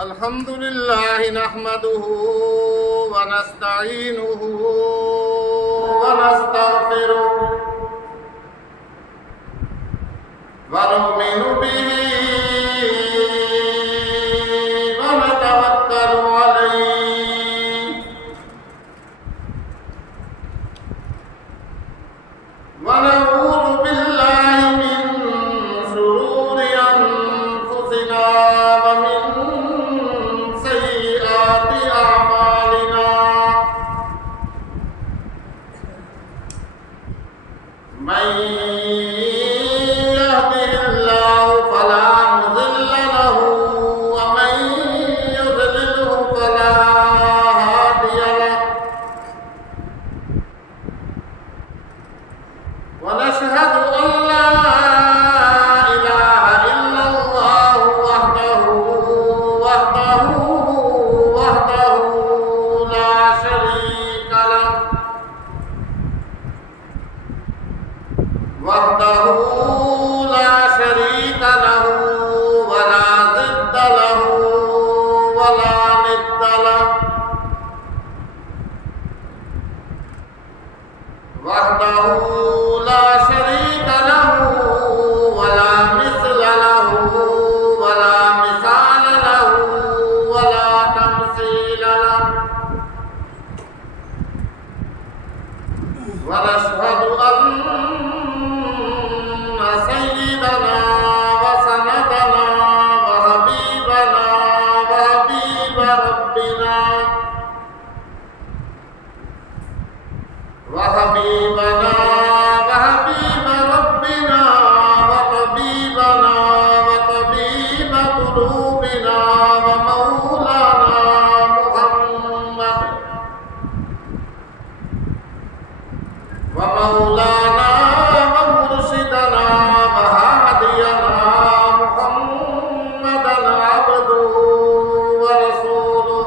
الحمد لله نحمده ونستعينه ونستغفره ونؤمن به ونتوكل عليه ونعوذ بالله من شرور أنفسنا ومن سيئات أعمالنا من يهده الله فلا مضل له ومن يضلله فلا هادي له ونشهد أن لا إله إلا الله وحده لا شريك له ولا ضد له ولا ند له وحده لا شريك له ولا مثل له ولا مثال له ولا تمثيل له ونشهد أن سيدنا وسندنا وحبيبنا وحبيب ربنا وحبيبنا وحبيب ربنا وطبيبنا وطبيب قلوبنا ومولانا محمد ومولانا ومرشدنا وهادينا محمدا عبده ورسوله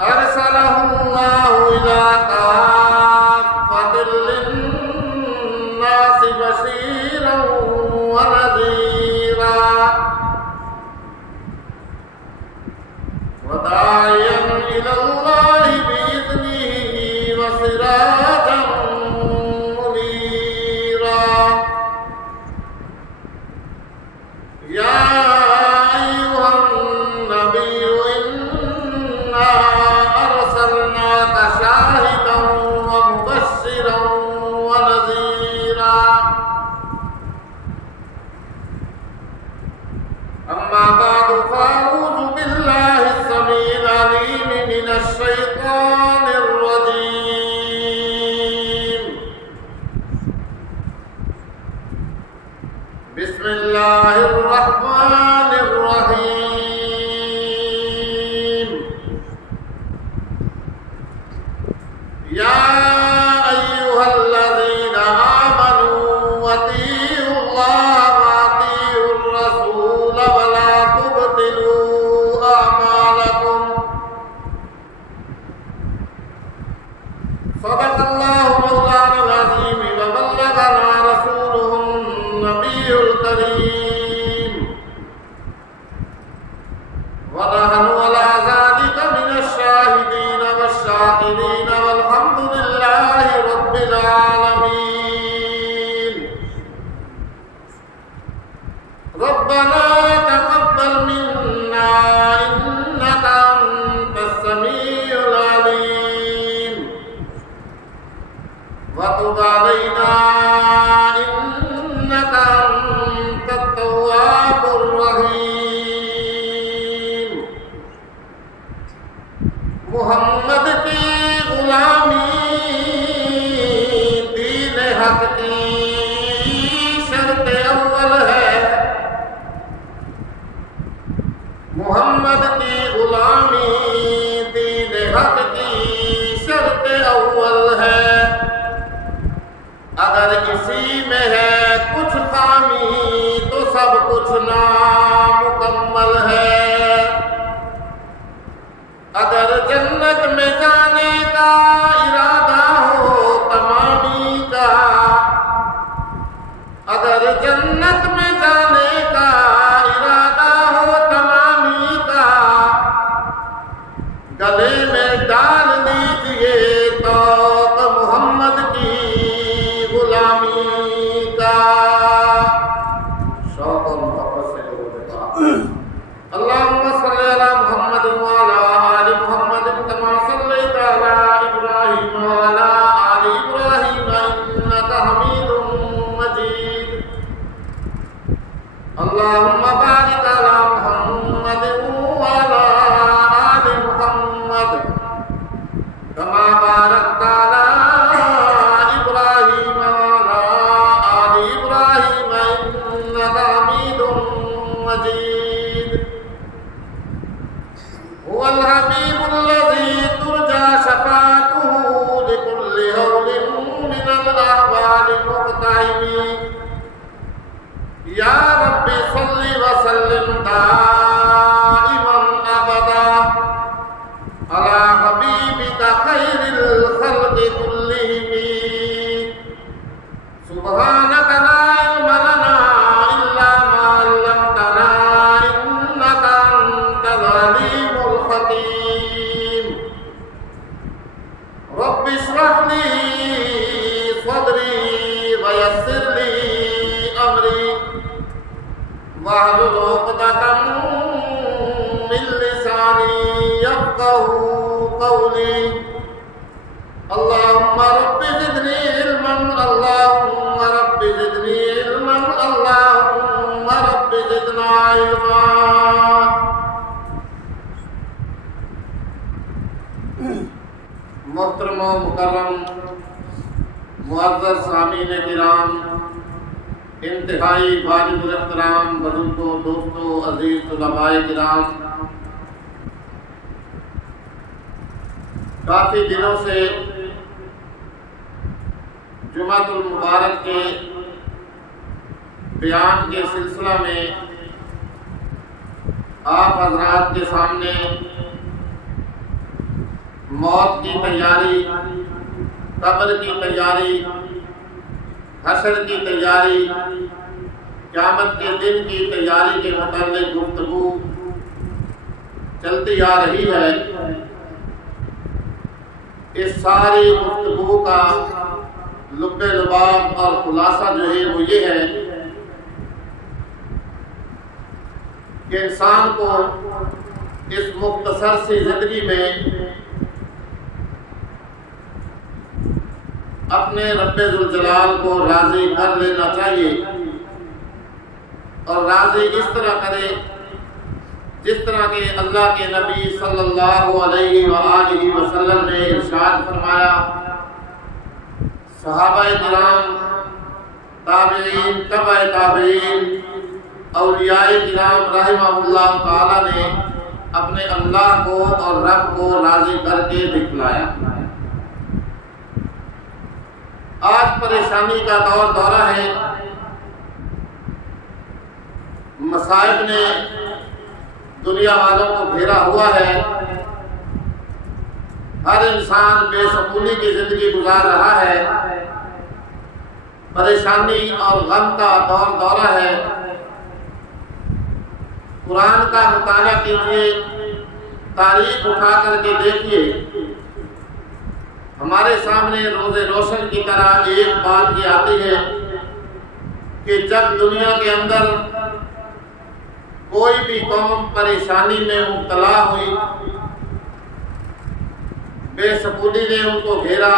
أرسله الله إلى كافة للناس بشيرا ونذيرا وداعيا إلى الله بإذنه وسراجا منيرا يا أيها النبي إنا أرسلناك شاهدا ومبشرا ونذيرا أما بعد فأعوذ بالله السميع العليم من الشيطان الرجيم بسم الله الرحمن الرحيم يا أيها الذين آمنوا أطيعوا الله وأطيعوا الرسول ولا تبطلوا أعمالكم صدق الله مولانا العظيم وبلغنا رسوله النبي الكريم ونحن على ذلك من الشاهدين والشاكرين والحمد لله رب العالمين ربنا تقبل منا إنك أنت السميع العليم وتب علينا إنك أنت التواب الرحيم محمد کی غلامی دین حق کی شرط اول ہے محمد کی غلامی دین حق کی شرط اول ہے اگر اسی میں ہے کچھ خامی تو سب کچھ نامکمل ہے اگر جنت میں جانے کا ارادہ ہو تمامی ڈال دیجئے توق محمد کی غلامی کا۔ شوق اور محبت سے لوگوں نے کہا اللہم صلی علی محمد وعلی آل محمد کما صلیت علی ابراہیم وعلی آل ابراہیم انک حمید مجید۔ اللہم بارک علی محمد وعلی آل محمد کما بارکت علی ابراہیم وعلی آل ابراہیم انک حمید مجید۔ هو الحبيب الذي ترجى شفاعته لكل هول من الأهوال المقتحم۔ يا رب صل وسلم دائما أبدا على حبيبك خير الخلق كلهم۔ سبحانك لا علم لنا إلا ما علمتنا إنك أنت العليم الحكيم۔ رب اشرح لي صدري ويسر لي أمري واحلل عقدة من لساني يفقهوا قولي۔ اللهم رب زدني علما اللهم رب زدني علما اللهم رب زدنا علما۔ محترم و مکرم معزز سامعین کرام، انتہائی واجب الاحترام بزرگوں، دوستوں، عزیز طلباء کرام، کافی دنوں سے جمعۃ المبارک کے بیان کے سلسلہ میں آپ حضرات کے سامنے موت کی تیاری، قبر کی تیاری، حشر کی تیاری، قیامت کے دن کی تیاری کے متعلق گفتگو چلتی آ رہی ہے۔ اس ساری گفتگو کا لب لباب اور خلاصہ جو ہے وہ یہ ہے کہ انسان کو اس مختصر سی زندگی میں اپنے رب ذوالجلال کو راضی کر لینا چاہیے، اور راضی اس طرح کرے جس طرح کہ اللہ کے نبی صلی اللہ علیہ وآلہ وسلم نے ارشاد فرمایا۔ صحابہ کرام، تابعین، تبع تابعین، اولیاء کرام رحمہ اللہ تعالی نے اپنے اللہ کو اور رب کو راضی کر کے دکھلایا۔ آج پریشانی کا دورہ ہے، مصائب نے دنیا والوں کو گھیرا ہوا ہے، ہر انسان بے سکونی کی زندگی گزار رہا ہے، پریشانی اور غم کا دورہ ہے۔ قرآن کا مطالعہ کیجیے، تاریخ اٹھا کر کے دیکھیے، ہمارے سامنے روز روشن کی طرح ایک بات یہ آتی ہے کہ جب دنیا کے اندر کوئی بھی قوم پریشانی میں مبتلا ہوئی، بے سکونی نے ان کو گھیرا،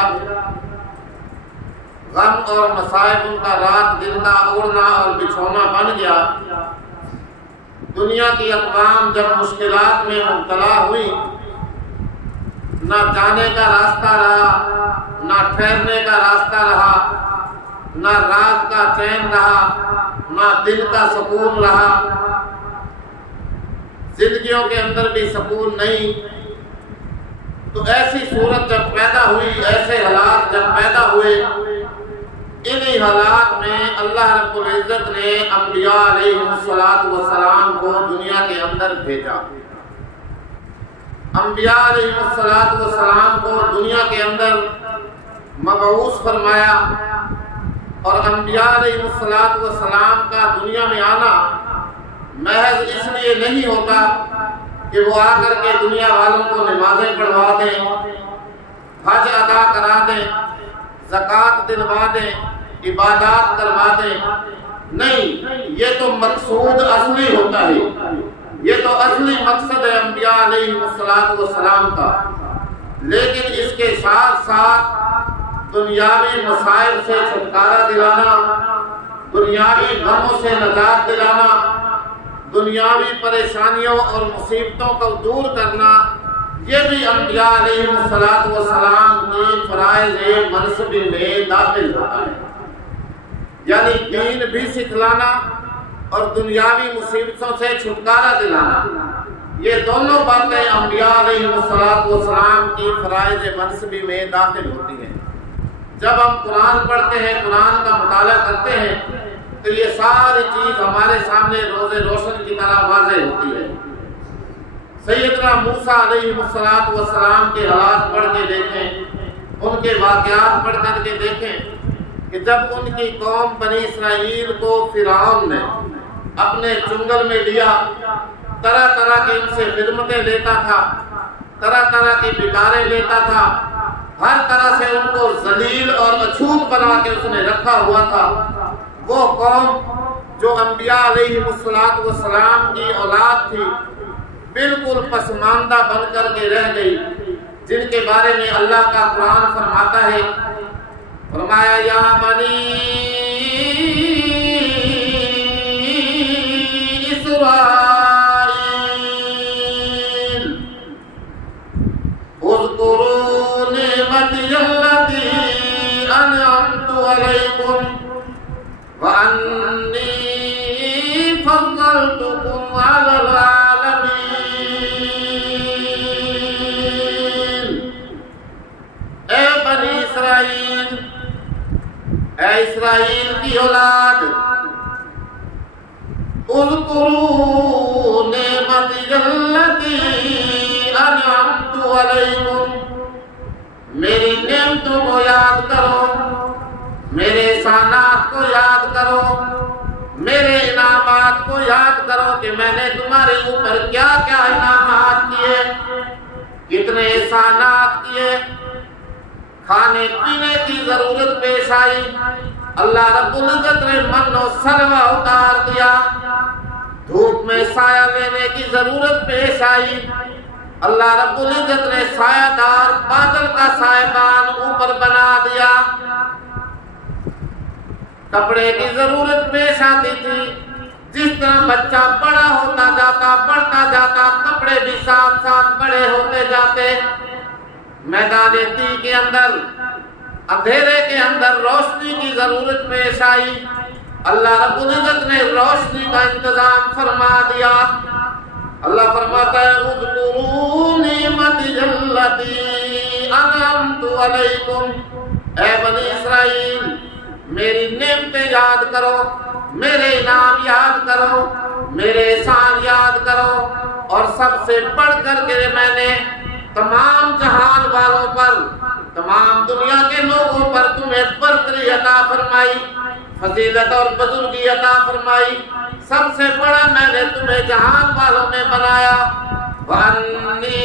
غم اور مصائب ان کا رات دن کا اوڑھنا اور بچھونا بن گیا، دنیا کی اقوام جب مشکلات میں مبتلا ہوئی، نہ جانے کا راستہ رہا، نہ ٹھہرنے کا راستہ رہا، نہ رات کا چین رہا، نہ دل کا سکون رہا، زندگیوں کے اندر بھی سکون نہیں، تو ایسی صورت جب پیدا ہوئی، ایسے حالات جب پیدا ہوئے، انہی حالات میں اللہ رب العزت نے انبیاء علیہ السلام کو دنیا کے اندر بھیجا۔ انبیاء علیہ السلام کو دنیا کے اندر مبعوث فرمایا، اور انبیاء علیہ السلام کا دنیا میں آنا محض اس لیے نہیں ہوتا کہ وہ آ کر کے دنیا والوں کو نمازیں پڑھوا دیں، حج ادا کرا دیں، زکوٰۃ دلوا دیں، عبادات کروا دیں. نہیں، یہ تو مقصود اصلی ہوتا ہے، یہ تو اصلی مقصد ہے انبیاء علیہ السلام کا. لیکن اس کے ساتھ ساتھ دنیاوی مسائل سے چھٹکارا دلانا، دنیاوی غموں سے نجات دلانا، دنیاوی پریشانیوں اور مصیبتوں کو دور کرنا، یہ بھی انبیاء علیہ السلام کی فرائض منصبی میں داخل ہوتا ہے. یعنی دین بھی سکھلانا اور دنیاوی مصیبتوں سے چھٹکارا دلانا، یہ دونوں باتیں انبیاء علیہ السلام کی فرائض منصبی میں داخل ہوتی ہیں. جب ہم قرآن پڑھتے ہیں، قرآن کا مطالعہ کرتے ہیں، تو یہ ساری چیز ہمارے سامنے روز روشن کی طرح واضح ہوتی ہے. سیدنا موسیٰ علیہ السلام کے حالات پڑھ کے دیکھیں، ان کے واقعات پڑھ کر کے دیکھیں کہ جب ان کی قوم بنی اسرائیل کو فرعون نے اپنے چنگل میں لیا، طرح طرح کی ان سے خدمتیں لیتا تھا، طرح طرح کی بگاریں لیتا تھا، ہر طرح سے ان کو ذلیل اور اچھوت بنا کے اس نے رکھا ہوا تھا. وہ قوم جو انبیاء علیہ السلام کی اولاد تھی، بالکل پسماندہ بن کر کے رہ گئی، جن کے بارے میں اللہ کا قرآن فرماتا ہے، فرمایا یا بنی اسرائیل اذکروا نعمتی التی انعمت علیکم وانی فضلتکم علی العالمین. اے بنی اسرائیل، اے اسرائیل کی اولاد، اذکروا نعمتی التی انعمت علیکم، میری نعمتوں کو یاد کرو، میرے احسانات کو یاد کرو، میرے انعامات کو یاد کرو کہ میں نے تمہارے اوپر کیا کیا انعامات کیے، کتنے احسانات کیے. کھانے پینے کی ضرورت پیش آئی، اللہ رب العزت نے من و سلوہ اتار دیا. دھوپ میں سایہ لینے کی ضرورت پیش آئی، اللہ رب العزت نے سایہ دار بادل کا سائبان اوپر بنا دیا. کپڑے کی ضرورت پیش آتی تھی، جس طرح بچہ بڑا ہوتا جاتا، بڑھتا جاتا، کپڑے بھی ساتھ ساتھ بڑے ہوتے جاتے. میدان تیہ کے اندر، اندھیرے کے اندر روشنی کی ضرورت پیش آئی، اللہ رب العزت نے روشنی کا انتظام فرما دیا. اللہ فرماتا ہے اذکروا نعمتی التی انعمت علیکم، اے بنی اسرائیل میری نعمتیں یاد کرو، میرے انعام یاد کرو، میرے احسان یاد کرو. اور سب سے بڑھ کر کے میں نے تمام جہان والوں پر، تمام دنیا کے لوگوں پر تمہیں برتری عطا فرمائی، فضیلت اور بزرگی عطا فرمائی. سب سے بڑا میں نے تمہیں جہان والوں میں بنایا. وَأَنِّي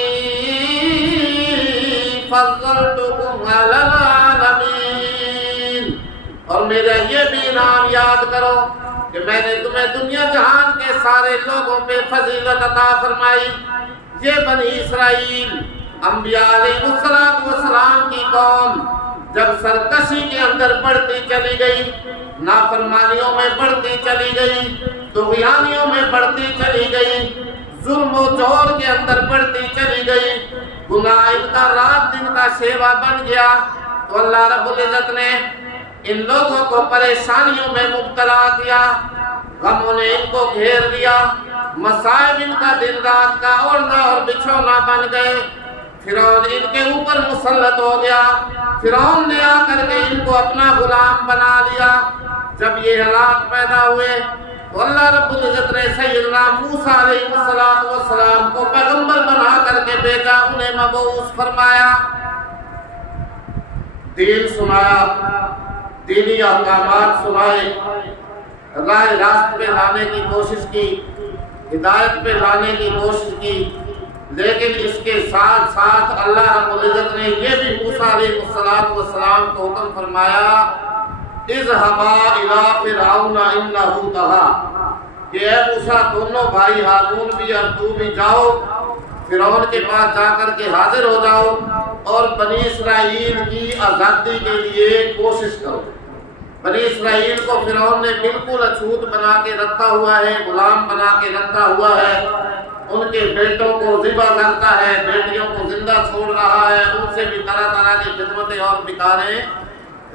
فَضَّلْتُكُمْ عَلَى الْعَالَمِينَ، اور میرا یہ بھی انعام یاد کرو کہ میں نے تمہیں دنیا جہان کے سارے لوگوں پہ فضیلت عطا فرمائی. یہ بنی اسرائیل انبیاء علیہ السلام کی قوم جب سرکشی کے اندر بڑھتی چلی گئی، نافرمانیوں میں بڑھتی چلی گئی، طغیانیوں میں بڑھتی چلی گئی، ظلم و جور کے اندر بڑھتی چلی گئی، گناہ ان کا رات دن کا شیوا بن گیا، تو اللہ رب العزت نے ان لوگوں کو پریشانیوں میں مبتلا کیا، غموں نے ان کو گھیر لیا، مصائب ان کا دن رات کا اوڑھنا اور بچھونا بن گئے. فرعون ان کے اوپر مسلط ہو گیا، فرعون نے آ کر کے ان کو اپنا غلام بنا لیا. جب یہ حالات پیدا ہوئے تو اللہ رب العزت نے سیدنا موسیٰ علیہ السلام کو پیغمبر بنا کر کے بھیجا، انہیں مبعوث فرمایا، دین سنایا، دینی احکامات سنائے، راہ راست پہ لانے کی کوشش کی، ہدایت پہ لانے کی کوشش کی. لیکن اس کے ساتھ ساتھ اللہ رب العزت نے یہ بھی موسیٰ علیہ السلام کو حکم فرمایا اذهبا الى فرعون انه طغى کہ اے موسیٰ دونوں بھائی ہارون بھی اور تو بھی جاؤ فرعون کے پاس جا کر کے حاضر ہو جاؤ اور بنی اسرائیل کی آزادی کے لیے کوشش کرو۔ بنی اسرائیل کو فرعون نے بالکل اچھوت بنا کے رکھا ہوا ہے، غلام بنا کے رکھا ہوا ہے، ان کے بیٹوں کو ذبح کرتا ہے، بیٹیوں کو زندہ چھوڑ رہا ہے، ان سے بھی طرح طرح کی خدمتیں اور بکاریں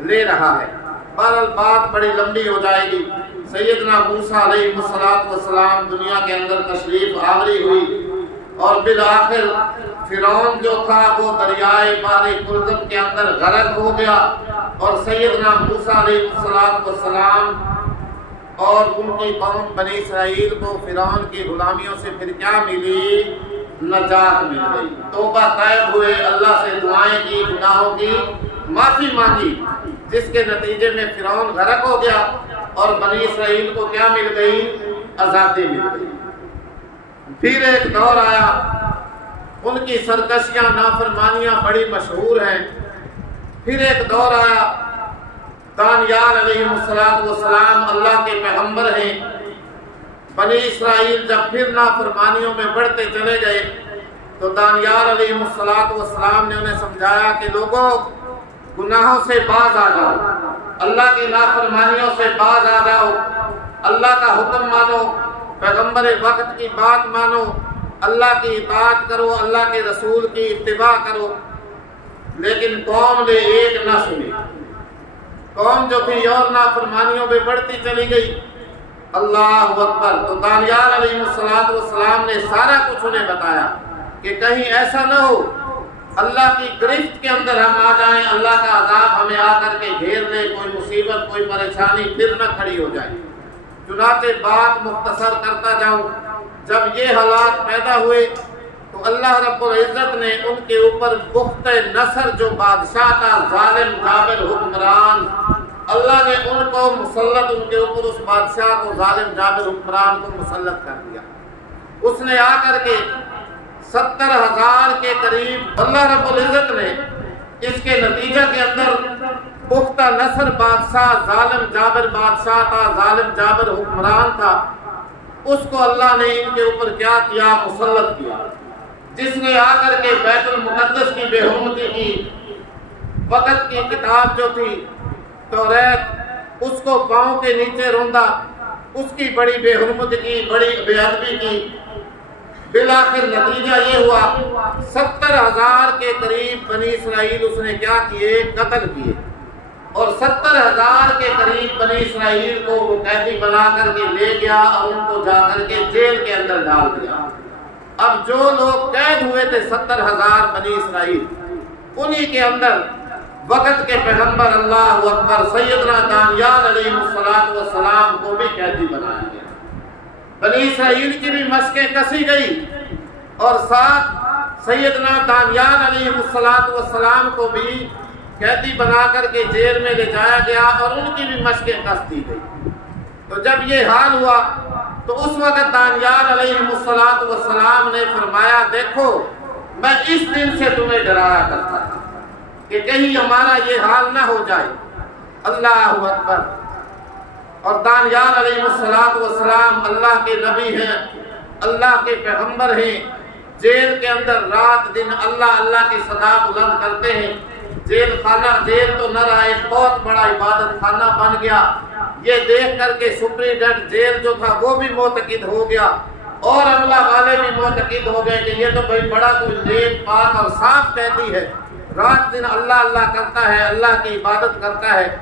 لے رہا ہے۔ بہرحال بات بڑی لمبی ہو جائے گی۔ سیدنا موسیٰ علیہ السلام دنیا کے اندر تشریف آوری ہوئی اور بالآخر فرعون جو تھا وہ دریائے بحر کلزم کے اندر غرق ہو گیا، اور سیدنا موسیٰ علیہ السلام اور ان کی قوم بنی اسرائیل کو فرعون کی غلامیوں سے پھر کیا ملی؟ نجات مل گئی۔ توبہ طائب ہوئے، اللہ سے دعائیں کی، گناہوں کی معافی مانگی، جس کے نتیجے میں فرعون غرق ہو گیا اور بنی اسرائیل کو کیا مل گئی؟ آزادی مل گئی۔ پھر ایک دور آیا، ان کی سرکشیاں نافرمانیاں بڑی مشہور ہیں۔ پھر ایک دور آیا، دانیال علیہ السلام اللہ کے پیغمبر ہیں، بنی اسرائیل جب پھر نافرمانیوں میں بڑھتے چلے گئے تو دانیال علیہ السلام نے انہیں سمجھایا کہ لوگوں گناہوں سے باز آ جاؤ، اللہ کی نافرمانیوں سے باز آ جاؤ، اللہ کا حکم مانو، پیغمبر وقت کی بات مانو، اللہ کی اطاعت کرو، اللہ کے رسول کی اتباع کرو۔ لیکن قوم نے ایک نہ سنی، قوم جو تھی اور نافرمانیوں میں بڑھتی چلی گئی۔ اللہ اکبر۔ تو دانیال علیہ السلام نے سارا کچھ انہیں بتایا کہ کہیں ایسا نہ ہو اللہ کی گرفت کے اندر ہم آ جائیں، اللہ کا عذاب ہمیں آ کر کے گھیر لے، کوئی مصیبت کوئی پریشانی پھر نہ کھڑی ہو جائے۔ چنانچہ بات مختصر کرتا جاؤں، جب یہ حالات پیدا ہوئے تو اللہ رب العزت نے ان کے اوپر بخت نصر جو بادشاہ تھا، ظالم جابر حکمران، اللہ نے ان کو مسلط، ان کے اوپر اس بادشاہ کو، ظالم جابر حکمران کو مسلط کر دیا۔ اس نے آ کر کے 70,000 کے قریب، اللہ رب العزت نے اس کے نتیجہ کے اندر پختہ نصر بادشاہ، ظالم جابر بادشاہ تھا، ظالم جابر حکمران تھا، اس کو اللہ نے ان کے اوپر کیا کیا؟ مسلط کیا، جس نے آ کر کے بیت المقدس کی بے حرمتی کی، وقت کی کتاب جو تھی توریت، اس کو پاؤں کے نیچے روندا، اس کی بڑی بے حرمتی کی، بڑی بے ادبی کی۔ بالآخر نتیجہ یہ ہوا 70,000 کے قریب بنی اسرائیل اس نے کیا کیے؟ قتل کیے، اور 70,000 کے قریب بنی اسرائیل کو وہ قیدی بنا کر کے لے گیا اور ان کو جا کر کے جیل کے اندر ڈال دیا۔ اب جو لوگ قید ہوئے تھے 70,000 بنی اسرائیل، انہی کے اندر وقت کے پیغمبر اللہ اکبر سیدنا دانیال علیہ السلام کو بھی قیدی بنایا گیا۔ بنی اسرائیل کی بھی مشقیں کسی گئی، اور ساتھ سیدنا دانیال علیہ السلام کو بھی قیدی بنا کر کے جیل میں لے جایا گیا اور ان کی بھی مشقیں کس دی گئی۔ تو جب یہ حال ہوا تو اس وقت دانیال علیہ السلام نے فرمایا دیکھو میں اس دن سے تمہیں ڈرایا کرتا تھا کہ کہیں ہمارا یہ حال نہ ہو جائے۔ اللہ اکبر۔ اور دانیال علیہ السلام اللہ کے نبی ہیں، اللہ کے پیغمبر ہیں، جیل کے اندر رات دن اللہ اللہ کی صدا بلند کرتے ہیں۔ جیل خانہ جیل تو نہ رہا، ایک بہت بڑا عبادت خانہ بن گیا۔ یہ دیکھ کر کے سپرینٹینڈنٹ جیل جو تھا وہ بھی معتقد ہو گیا، اور عملہ والے بھی معتقد ہو گئے کہ یہ تو بھائی بڑا کوئی نیک پاک اور صاف قیدی ہے، رات دن اللہ اللہ کرتا ہے، اللہ کی عبادت کرتا ہے۔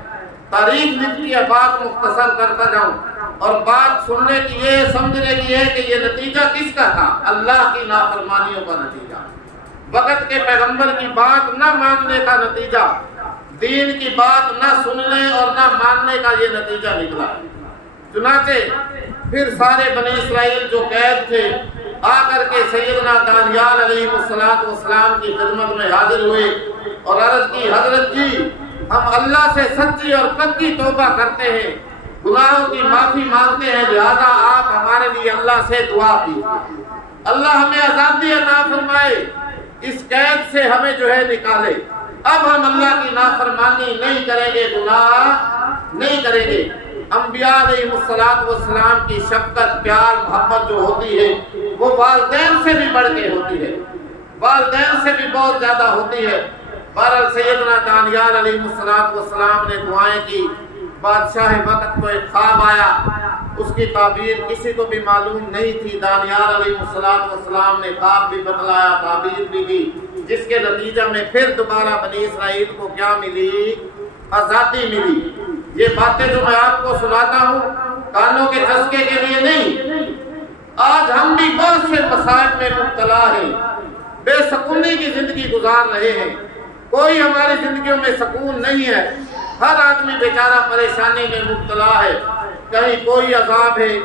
تاریخ لکھتی ہے، بات مختصر کرتا جاؤں، اور بات سننے کی یہ سمجھنے کی ہے کہ یہ نتیجہ کس کا تھا؟ اللہ کی نافرمانیوں کا نتیجہ، وقت کے پیغمبر کی بات نہ ماننے کا نتیجہ، دین کی بات نہ سننے اور نہ ماننے کا یہ نتیجہ نکلا۔ چنانچہ پھر سارے بنی اسرائیل جو قید تھے آ کر کے سیدنا دانیال علیہ السلام کی خدمت میں حاضر ہوئے اور عرض کی حضرت جی ہم اللہ سے سچی اور پکی توبہ کرتے ہیں، گناہوں کی معافی مانگتے ہیں، لہذا آپ ہمارے لیے اللہ سے دعا کیجیے۔ اللہ ہمیں آزادی عطا فرمائے، اس قید سے ہمیں جو ہے نکالے۔ اب ہم اللہ کی نافرمانی نہیں کریں گے، گناہ نہیں کریں گے۔ انبیاء علیہ السلام کی شفقت، پیار، محبت جو ہوتی ہے وہ والدین سے بھی بڑھ کے ہوتی ہے، والدین سے بھی بہت زیادہ ہوتی ہے۔ بہرحال سیدنا دانیال علیہ السلام نے دعائیں کی، بادشاہ وقت کو ایک خواب آیا، اس کی تعبیر کسی کو بھی معلوم نہیں تھی۔ دانیال علیہ السلام نے خواب بھی بتلایا، تعبیر بھی دی، جس کے نتیجہ میں پھر دوبارہ بنی اسرائیل کو کیا ملی؟ آزادی ملی۔ یہ باتیں جو میں آپ کو سناتا ہوں کانوں کے چسکے کے لیے نہیں، آج ہم بھی بہت سے مصائب میں مبتلا ہیں، بے سکونی کی زندگی گزار رہے ہیں، کوئی ہماری زندگیوں میں سکون نہیں ہے، ہر آدمی بیچارہ پریشانی میں مبتلا ہے، کہیں کوئی عذاب ہے،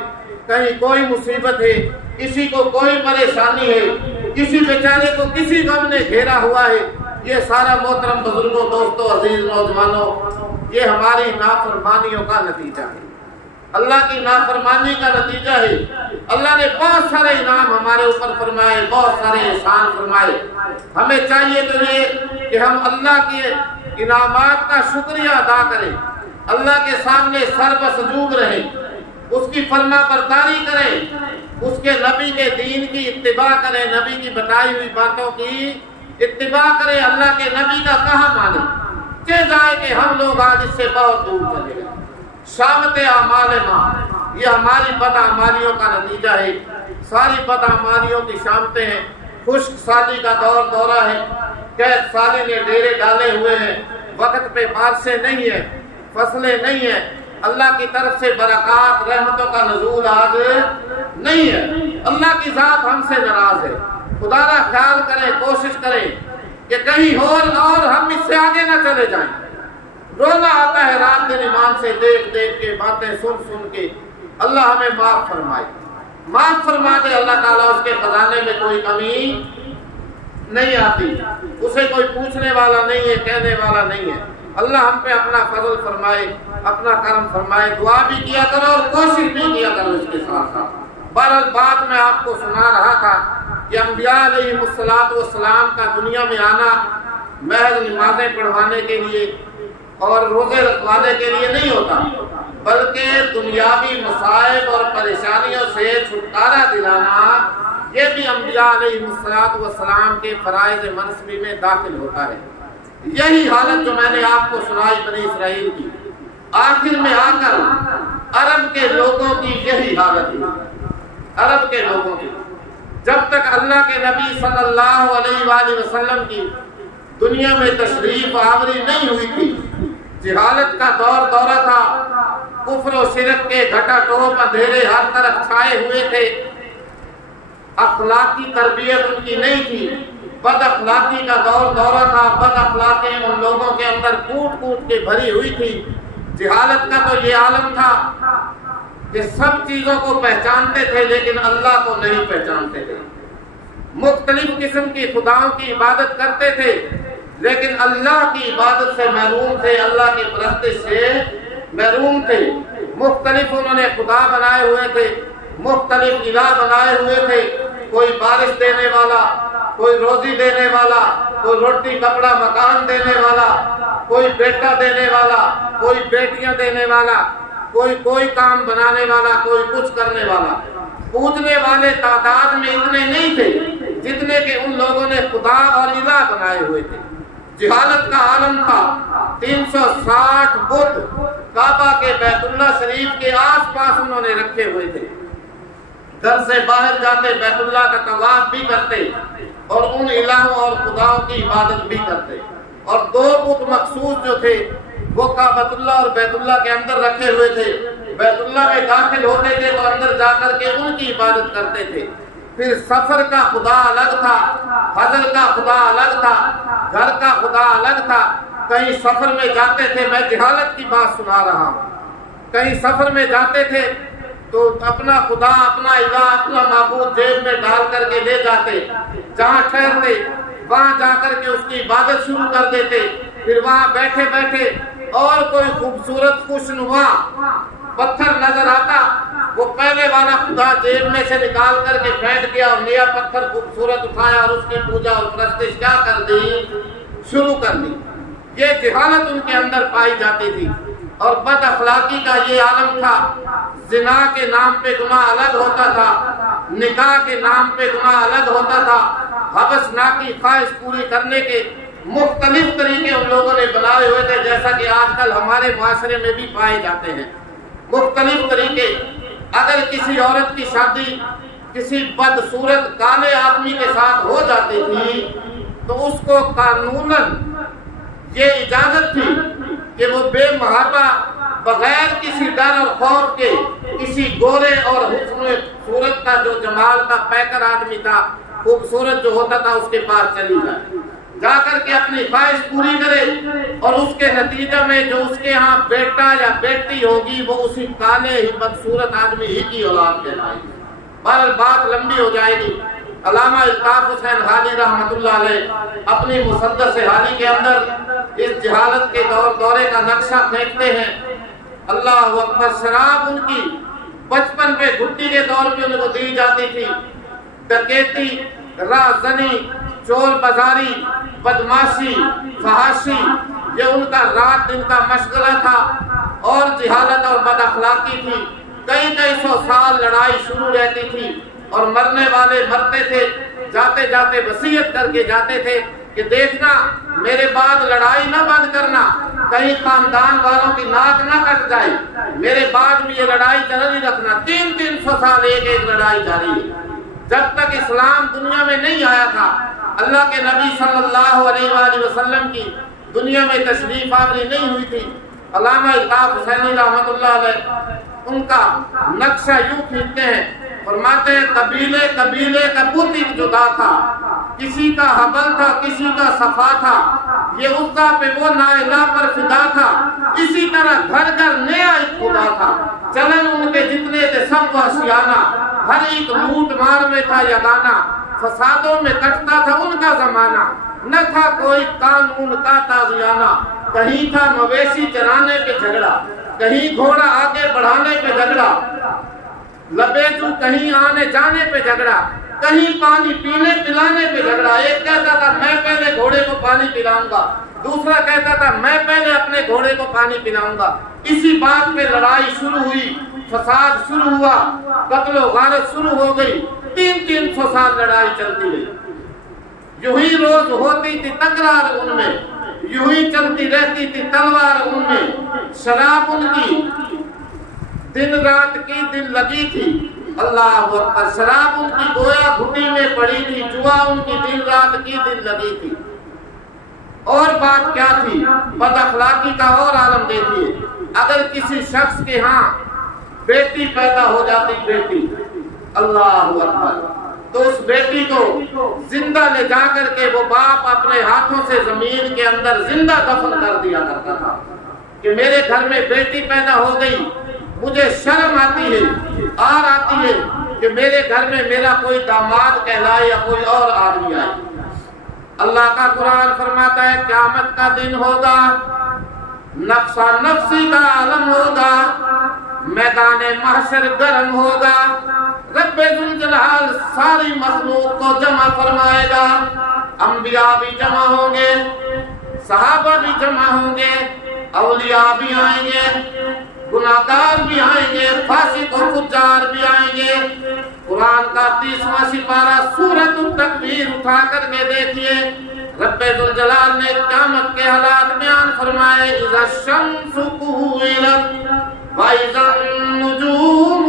کہیں کوئی مصیبت ہے، کسی کو کوئی پریشانی ہے، کسی بیچارے کو کسی غم نے گھیرا ہوا ہے۔ یہ سارا محترم بزرگوں، دوستوں، عزیز نوجوانوں، یہ ہماری نافرمانیوں کا نتیجہ ہے، اللہ کی نافرمانی کا نتیجہ ہے۔ اللہ نے بہت سارے انعام ہمارے اوپر فرمائے، بہت سارے احسان فرمائے، ہمیں چاہیے تو یہ کہ ہم اللہ کے انعامات کا شکریہ ادا کریں، اللہ کے سامنے سر بسجود رہیں، اس کی فرما برداری کریں، اس کے نبی کے دین کی اتباع کریں، نبی کی بتائی ہوئی باتوں کی اتباع کریں، اللہ کے نبی کا کہا مانیں۔ چہ جائے کہ ہم لوگ آج اس سے بہت دور چلے گئے۔ شامت اعمال ماں، یہ ہماری بدعمالیوں کا نتیجہ ہے، ساری بدعمالیوں کی شامتیں ہیں۔ خشک سالی کا دورہ ہے، قید سالی نے ڈیرے ڈالے ہوئے ہیں، وقت پہ بارشیں نہیں ہیں، فصلیں نہیں ہیں، اللہ کی طرف سے برکات، رحمتوں کا نزول آج نہیں ہے، اللہ کی ذات ہم سے ناراض ہے۔ خدا را خیال کریں، کوشش کریں کہ کہیں اور ہم اس سے آگے نہ چلے جائیں۔ رونا آتا ہے رات دن ایمان سے دیکھ دیکھ کے، باتیں سن کے۔ اللہ ہمیں معاف فرمائے، معاف فرما دے اللہ تعالیٰ، اس کے خزانے میں کوئی کمی نہیں آتی، اسے کوئی پوچھنے والا نہیں ہے، کہنے والا نہیں ہے۔ اللہ ہم پہ اپنا فضل فرمائے، اپنا کرم فرمائے۔ دعا بھی کیا کرو اور کوشش بھی کیا کرو اس کے ساتھ ساتھ۔ بہرحال بات میں آپ کو سنا رہا تھا کہ انبیاء علیہ السلام کا دنیا میں آنا محض نمازیں پڑھوانے کے لیے اور روزے رکھوانے کے لیے نہیں ہوتا، بلکہ دنیاوی مصائب اور پریشانیوں سے چھٹکارا دلانا یہ بھی انبیاء علیہ السلام کے فرائض منصبی میں داخل ہوتا ہے۔ یہی حالت جو میں نے آپ کو سنائی بنی اسرائیل کی، آخر میں آ کر عرب کے لوگوں کی یہی حالت ہے، عرب کے لوگوں کی۔ جب تک اللہ کے نبی صلی اللہ علیہ وآلہ وسلم کی دنیا میں تشریف آوری نہیں ہوئی تھی، جہالت کا دورہ تھا، کفر و شرک کے گھٹا ٹوپ اندھیرے ہر طرف چھائے ہوئے تھے، اخلاقی تربیت ان کی نہیں تھی، بد اخلاقی کا دورہ تھا، بد اخلاقی ان لوگوں کے اندر کوٹ کے بھری ہوئی تھی۔ جہالت کا تو یہ عالم تھا کہ سب چیزوں کو پہچانتے تھے لیکن اللہ کو نہیں پہچانتے تھے، مختلف قسم کی خداؤں کی عبادت کرتے تھے لیکن اللہ کی عبادت سے محروم تھے، اللہ کی پرستش سے محروم تھے۔ مختلف انہوں نے خدا بنائے ہوئے تھے، مختلف الہ بنائے ہوئے تھے، کوئی بارش دینے والا، کوئی روزی دینے والا، کوئی روٹی کپڑا مکان دینے والا، کوئی بیٹا دینے والا، کوئی بیٹیاں دینے والا، کوئی کام بنانے والا، کوئی کچھ کرنے والا۔ پوجنے والے تعداد میں اتنے نہیں تھے جتنے کہ ان لوگوں نے خدا اور الہ بنائے ہوئے تھے۔ جہالت کا عالم تھا، 360 بت کعبہ کے بیت اللہ شریف کے آس پاس انہوں نے رکھے ہوئے تھے۔ گھر سے باہر جاتے بیت اللہ کا طواف بھی کرتے اور ان الہوں اور خداؤں کی عبادت بھی کرتے، اور 2 بت مخصوص جو تھے وہ کعبۃ اللہ اور بیت اللہ کے اندر رکھے ہوئے تھے۔ بیت اللہ میں داخل ہوتے تھے تو اندر جا کر کے ان کی عبادت کرتے تھے۔ پھر سفر کا خدا الگ تھا، حضر کا خدا الگ تھا، گھر کا خدا الگ تھا۔ کہیں سفر میں جاتے تھے، میں جہالت کی بات سنا رہا ہوں، کہیں سفر میں جاتے تھے تو اپنا خدا، اپنا الہ، اپنا معبود جیب میں ڈال کر کے لے جاتے، جہاں ٹھہرتے وہاں جا کر کے اس کی عبادت شروع کر دیتے۔ پھر وہاں بیٹھے بیٹھے اور کوئی خوبصورت خوشنما پتھر نظر آتا وہ پہلے والا خدا جیب میں سے نکال کر کے پھینک دیا اور نیا پتھر خوبصورت اٹھایا اور اس کی پوجا اور پرستش کیا کر دی، شروع کر دی۔ یہ جہالت ان کے اندر پائی جاتی تھی اور بد اخلاقی کا یہ عالم تھا۔ زنا کے نام پہ گناہ الگ ہوتا تھا، نکاح کے نام پہ گناہ الگ ہوتا تھا، حبس ناکی خواہش پوری کرنے کے مختلف طریقے ان لوگوں نے بنائے ہوئے تھے، جیسا کہ آج کل ہمارے معاشرے میں بھی پائے جاتے ہیں مختلف طریقے۔ اگر کسی عورت کی شادی کسی بدصورت کالے آدمی کے ساتھ ہو جاتی تھی تو اس کو قانوناً یہ اجازت تھی کہ وہ بے محابہ بغیر کسی ڈر اور خوف کے کسی گورے اور حسن صورت کا جو جمال کا پیکر آدمی تھا، خوبصورت جو ہوتا تھا، اس کے پاس چلی جائے، جا کر کے اپنی خواہش پوری کرے اور اس کے نتیجے میں جو اس کے ہاں بیٹا یا بیٹی ہوگی وہ اسی کالے ہی بدصورت آدمی ہی کی اولاد کہلائے گی۔ پر بات لمبی ہو جائے گی۔ علامہ الطاف حسین حالی رحمۃ اللہ علیہ اپنی مسدس حالی کے اندر اس جہالت کے دورے کا نقشہ پھینکتے ہیں۔ اللہ اکبر، شراب ان کی بچپن پہ گھٹی کے دور پہ ان کو دی جاتی تھی۔ ڈکیتی، رازنی، چور بازاری، بدماشی، فحاشی، یہ ان کا رات دن کا مشغلہ تھا اور جہالت اور بد اخلاقی تھی۔ کئی کئی سو سال لڑائی شروع رہتی تھی اور مرنے والے مرتے تھے، جاتے جاتے وصیت کر کے جاتے تھے کہ دیکھنا میرے بعد لڑائی نہ بند کرنا، کہیں خاندان والوں کی ناک نہ کٹ جائے، میرے بعد بھی یہ لڑائی جاری رکھنا۔ 300 سال ایک لڑائی جاری ہے۔ جب تک اسلام دنیا میں نہیں آیا تھا، اللہ کے نبی صلی اللہ علیہ وآلہ وسلم کی دنیا میں تشریف آوری نہیں ہوئی تھی۔ علامہ الطاف حسینی رحمۃ اللہ علیہ ان کا نقشہ یوں کھینچتے ہیں، فرماتے ہیں قبیلے قبیلے کا بت ایک جدا تھا، کسی کا حبل تھا، کسی کا صفا تھا، یہ عزا پہ وہ نائلہ پر فدا تھا، اسی طرح گھر گھر نیا ایک خدا تھا، چلن ان کے جتنے تھے سب وحشیانہ، ہر ایک لوٹ مار میں تھا یگانہ، فسادوں میں کٹتا تھا ان کا زمانہ، نہ تھا کوئی قانون کا تازیانہ، کہیں تھا مویشی چرانے پہ جھگڑا، کہیں گھوڑا آگے بڑھانے پہ جھگڑا، لبیجو کہیں آنے جانے پہ جھگڑا، کہیں پانی پینے پلانے پہ جھگڑا۔ ایک کہتا تھا میں پہلے گھوڑے کو پانی پلاؤں گا، دوسرا کہتا تھا میں پہلے اپنے گھوڑے کو پانی پلاؤں گا۔ اسی بات پہ لڑائی شروع ہوئی، فساد شروع ہوا، قتل و غارت شروع ہو گئی، 300 سال لڑائی چلتی رہی۔ یوں ہی روز ہوتی تھی تکرار ان میں، یوں ہی چلتی رہتی تھی تلوار ان میں، شراب ان کی دن رات کی دل لگی تھی، اللہ اکبر، شراب ان کی گویا گھٹی میں پڑی تھی، جوا ان کی دن رات کی دل لگی تھی۔ اور بات کیا تھی؟ بد اخلاقی کا اور عالم دیکھیے، اگر کسی شخص کے ہاں بیٹی پیدا ہو جاتی، بیٹی، اللہ اکبر، تو اس بیٹی کو زندہ لے جا کر کے وہ باپ اپنے ہاتھوں سے زمین کے اندر زندہ دفن کر دیا کرتا تھا کہ میرے گھر میں بیٹی پیدا ہو گئی، مجھے شرم آتی ہے، آر آتی ہے کہ میرے گھر میں میرا کوئی داماد کہلائے یا کوئی اور آدمی آئے۔ اللہ کا قرآن فرماتا ہے قیامت کا دن ہوگا، نفسا نفسی کا عالم ہوگا، میدان محشر گرم ہوگا، رب ذوالجلال ساری مخلوق کو جمع فرمائے گا، انبیاء بھی جمع ہوں گے، صحابہ بھی جمع ہوں گے، اولیاء بھی آئیں گے، گناہگار بھی آئیں گے، فاسق و فجار بھی آئیں گے۔ قرآن کا 30واں سپارہ سورۃ التکویر اٹھا کر کے دیکھیے، رب ذوالجلال نے قیامت کے حالات بیان فرمائے، اذا الشمس کورت وَإِذَا النُّجُومُ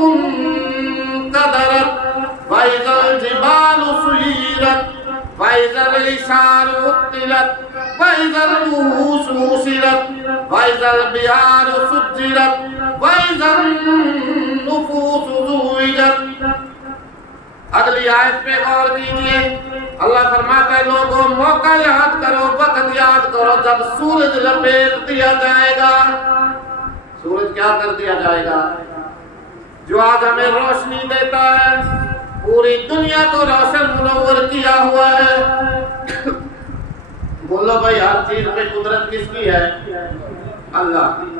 انكَدَرَتْ وَإِذَا الْجِبَالُ سُيِّرَتْ وَإِذَا الْعِشَارُ عُطِّلَتْ وَإِذَا الْوُحُوشُ حُشِرَتْ وَإِذَا الْبِحَارُ سُجِّرَتْ وَإِذَا النُّفُوسُ زُوِّجَتْ۔ اگلی آیت پہ غور کیجئے، اللہ فرماتا ہے لوگوں موقع یاد کرو، وقت یاد کرو جب سورج لپیٹ دیا جائے گا۔ سورج کیا کر دیا جائے گا؟ جو آج ہمیں روشنی دیتا ہے، پوری دنیا کو روشن منور کیا ہوا ہے۔ بولو بھائی ہر چیز میں قدرت کس کی ہے؟ اللہ کی۔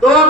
2